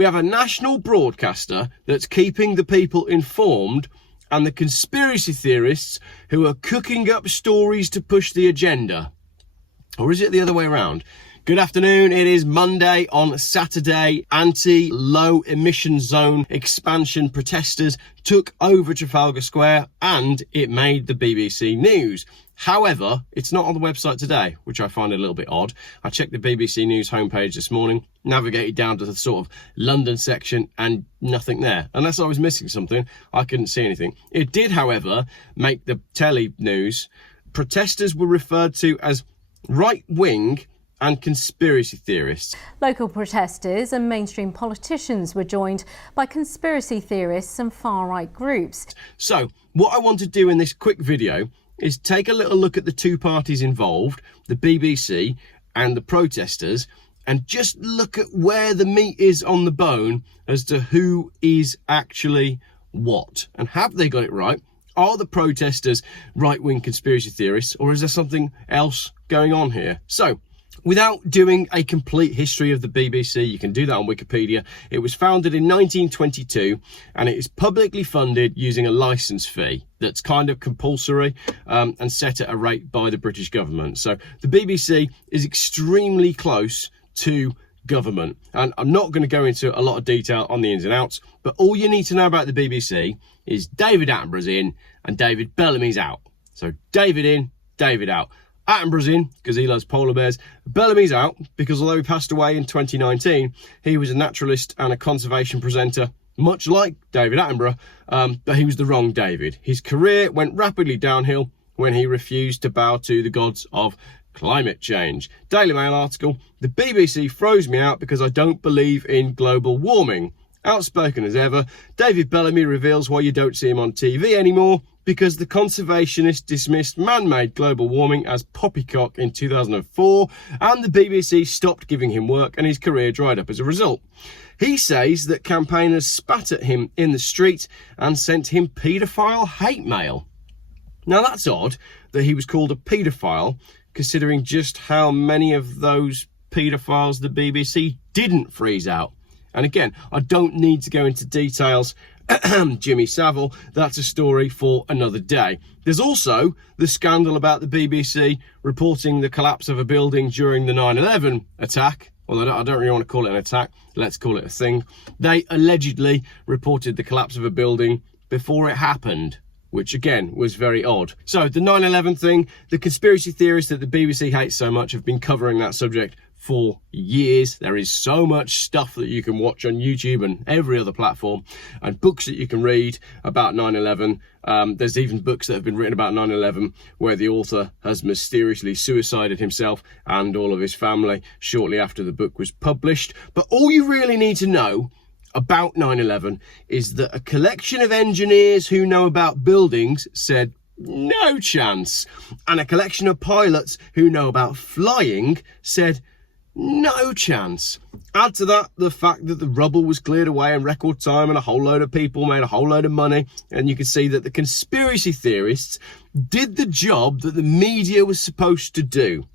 We have a national broadcaster that's keeping the people informed and the conspiracy theorists who are cooking up stories to push the agenda. Or is it the other way around? Good afternoon, it is Monday. On Saturday, anti-low emission zone expansion protesters took over Trafalgar Square and it made the BBC News. However, it's not on the website today, which I find a little bit odd. I checked the BBC News homepage this morning, navigated down to the sort of London section and nothing there. Unless I was missing something, I couldn't see anything. It did, however, make the telly news. Protesters were referred to as right-wing and conspiracy theorists. Local protesters and mainstream politicians were joined by conspiracy theorists and far-right groups. So, what I want to do in this quick video is take a little look at the two parties involved, the BBC and the protesters, and just look at where the meat is on the bone as to who is actually what. And have they got it right? Are the protesters right-wing conspiracy theorists, or is there something else going on here? So, without doing a complete history of the BBC, you can do that on Wikipedia. It was founded in 1922 and it is publicly funded using a licence fee that's kind of compulsory and set at a rate by the British government. So the BBC is extremely close to government, and I'm not going to go into a lot of detail on the ins and outs, but all you need to know about the BBC is David Attenborough's in and David Bellamy's out. So David in, David out. Attenborough's in because he loves polar bears. Bellamy's out because although he passed away in 2019, he was a naturalist and a conservation presenter, much like David Attenborough, but he was the wrong David. His career went rapidly downhill when he refused to bow to the gods of climate change. Daily Mail article, the BBC froze me out because I don't believe in global warming. Outspoken as ever, David Bellamy reveals why you don't see him on TV anymore, because the conservationists dismissed man-made global warming as poppycock in 2004 and the BBC stopped giving him work and his career dried up as a result. He says that campaigners spat at him in the street and sent him paedophile hate mail. Now that's odd that he was called a paedophile, considering just how many of those paedophiles the BBC didn't freeze out. And again, I don't need to go into details. Jimmy Savile, that's a story for another day. There's also the scandal about the BBC reporting the collapse of a building during the 9/11 attack. Well, I don't really want to call it an attack. Let's call it a thing. They allegedly reported the collapse of a building before it happened, which again was very odd. So the 9/11 thing, the conspiracy theorists that the BBC hates so much have been covering that subject for years. There is so much stuff that you can watch on YouTube and every other platform, and books that you can read about 9/11. There's even books that have been written about 9/11 where the author has mysteriously suicided himself and all of his family shortly after the book was published. But all you really need to know about 9/11 is that a collection of engineers who know about buildings said no chance, and a collection of pilots who know about flying said no chance. Add to that the fact that the rubble was cleared away in record time and a whole load of people made a whole load of money, and you can see that the conspiracy theorists did the job that the media was supposed to do.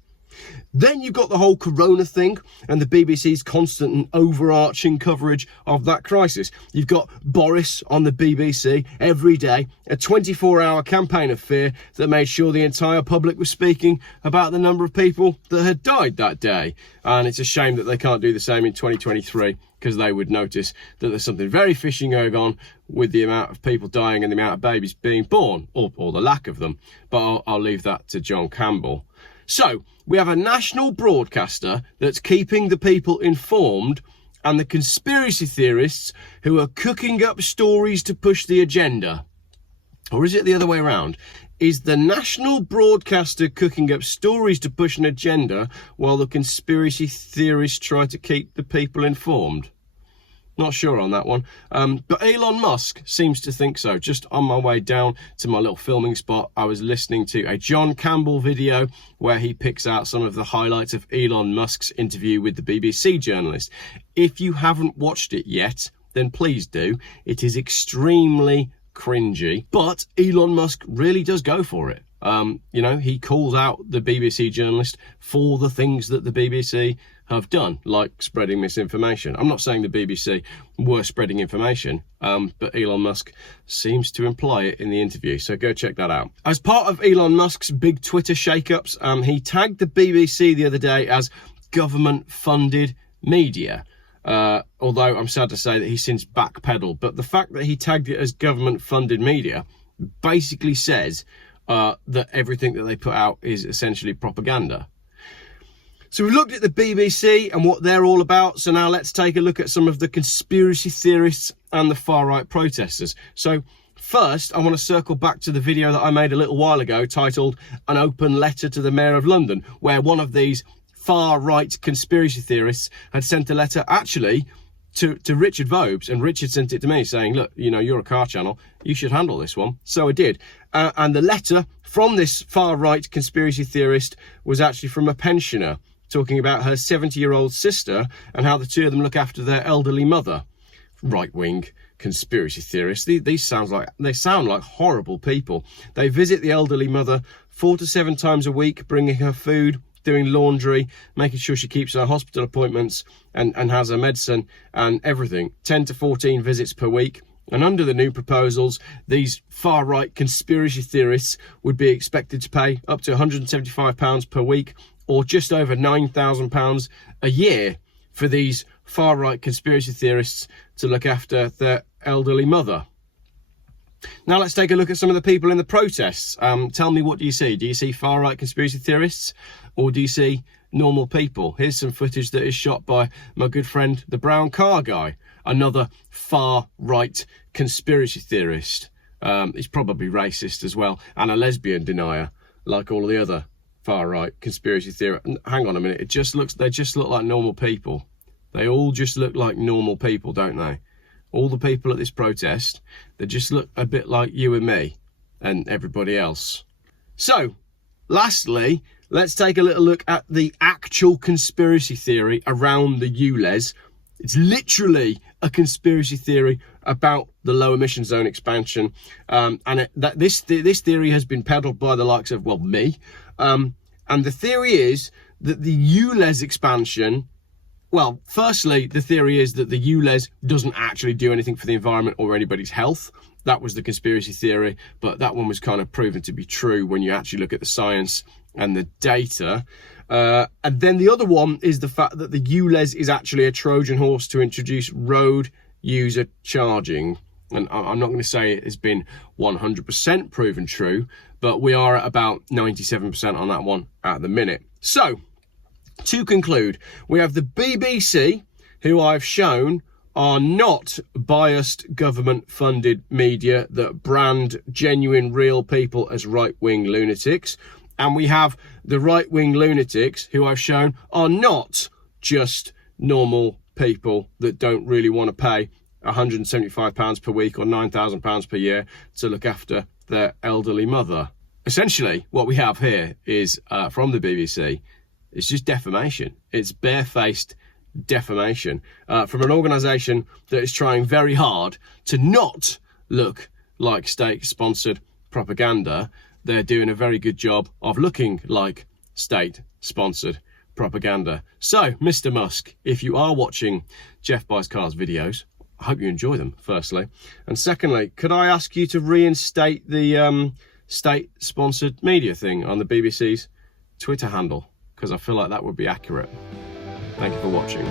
Then you've got the whole corona thing and the BBC's constant and overarching coverage of that crisis. You've got Boris on the BBC every day, a 24-hour campaign of fear that made sure the entire public was speaking about the number of people that had died that day. And it's a shame that they can't do the same in 2023, because they would notice that there's something very fishy going on with the amount of people dying and the amount of babies being born, or the lack of them. But I'll leave that to John Campbell. So, we have a national broadcaster that's keeping the people informed and the conspiracy theorists who are cooking up stories to push the agenda. Or is it the other way around? Is the national broadcaster cooking up stories to push an agenda while the conspiracy theorists try to keep the people informed? Not sure on that one. But Elon Musk seems to think so. Just on my way down to my little filming spot, I was listening to a John Campbell video where he picks out some of the highlights of Elon Musk's interview with the BBC journalist. If you haven't watched it yet, then please do. It is extremely cringy, but Elon Musk really does go for it. He calls out the BBC journalist for the things that the BBC have done, like spreading misinformation. I'm not saying the BBC were spreading information, but Elon Musk seems to imply it in the interview, so go check that out. As part of Elon Musk's big Twitter shake-ups, he tagged the BBC the other day as government-funded media. Although I'm sad to say that he's since backpedaled, but the fact that he tagged it as government-funded media basically says that everything that they put out is essentially propaganda. So we've looked at the BBC and what they're all about, so now let's take a look at some of the conspiracy theorists and the far-right protesters. So first, I want to circle back to the video that I made a little while ago titled An Open Letter to the Mayor of London, where one of these far-right conspiracy theorists had sent a letter actually to Richard Vobes, and Richard sent it to me saying, look, you know, you're a car channel, you should handle this one. So I did. And the letter from this far-right conspiracy theorist was actually from a pensioner talking about her 70-year-old sister and how the two of them look after their elderly mother. Right-wing conspiracy theorists. These sound like horrible people. They visit the elderly mother 4 to 7 times a week, bringing her food, doing laundry, making sure she keeps her hospital appointments and has her medicine and everything. 10 to 14 visits per week. And under the new proposals, these far-right conspiracy theorists would be expected to pay up to £175 per week, or just over £9,000 a year, for these far-right conspiracy theorists to look after their elderly mother. Now let's take a look at some of the people in the protests. Tell me, what do you see? Do you see far-right conspiracy theorists, or do you see normal people? Here's some footage that is shot by my good friend, the brown car guy, another far-right conspiracy theorist. He's probably racist as well, and a lesbian denier, like all of the other far-right conspiracy theorists. Hang on a minute, they just look like normal people. They all just look like normal people, don't they? All the people at this protest, they just look a bit like you and me and everybody else. So, lastly, let's take a little look at the actual conspiracy theory around the ULEZ. It's literally a conspiracy theory about the low emission zone expansion, this theory has been peddled by the likes of, well, me. And the theory is that the ULEZ expansion, well, firstly, the theory is that the ULEZ doesn't actually do anything for the environment or anybody's health. That was the conspiracy theory, but that one was kind of proven to be true when you actually look at the science and the data. And then the other one is the fact that the ULEZ is actually a Trojan horse to introduce road user charging. And I'm not going to say it has been 100% proven true, but we are at about 97% on that one at the minute. So, to conclude, we have the BBC, who I've shown are not biased government-funded media that brand genuine, real people as right-wing lunatics. And we have the right-wing lunatics, who I've shown are not just normal people that don't really want to pay £175 per week or £9,000 per year to look after their elderly mother. Essentially, what we have here is, from the BBC, it's just defamation. It's barefaced defamation from an organisation that is trying very hard to not look like state-sponsored propaganda. They're doing a very good job of looking like state-sponsored propaganda. So, Mr. Musk, if you are watching Geoff Buys Cars videos, I hope you enjoy them, firstly. And secondly, could I ask you to reinstate the state-sponsored media thing on the BBC's Twitter handle? Because I feel like that would be accurate. Thank you for watching.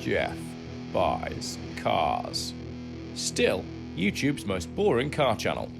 Geoff Buys Cars. Still YouTube's most boring car channel.